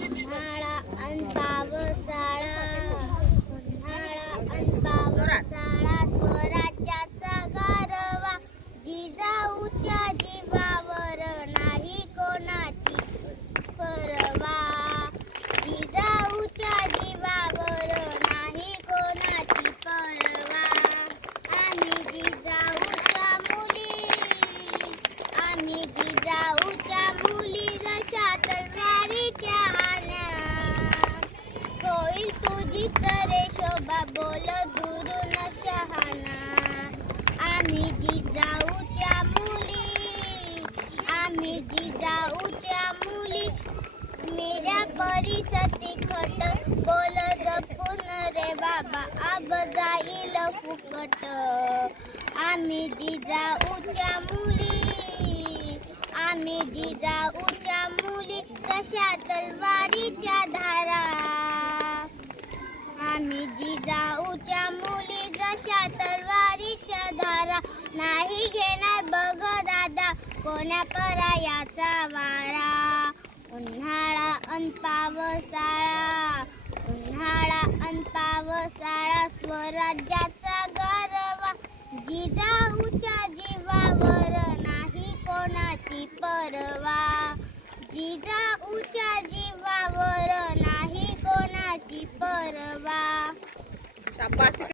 उन्हाळा अन पावसाळा, उन्हाळा अन पावसाळा, स्वराज्याचा गारवा, जिजाऊच्या जीवावर नाही कोणाची परवा, जिजाऊच्या जीवावर नाही कोणाची परवा. आम्ही जिजाऊच्या मुली, आम्ही जिजाऊच्या मुली, जशा तलवारीच्या आण्या, होईल तुझीच रे शोभा, बोल दुरून शहाणा. आम्ही जिजाऊच्या मुली, आम्ही जिजाऊच्या मुली, मेऱ्या परिसती खट, बोल जपून रे बाबा, अब जाईल फुकट. आम्ही जिजाऊच्या मुली, आम्ही जिजाऊच्या मुली, तशा तलवारीच्या धारा. आम्ही जिजाऊच्या मुली, जशा तलवारीच्या धारा, नाही घेणार बघ दादा कोण्या परायाचा वारा. उन्हाळा अन पावसाळा, उन्हाळा अन पावसाळा, स्वराज्याचा गारवा, जिजाऊच्या जीवावर नाही कोणाची परवा, जिजाऊच्या जीवावर नाही कोणाची परवा. शाबास.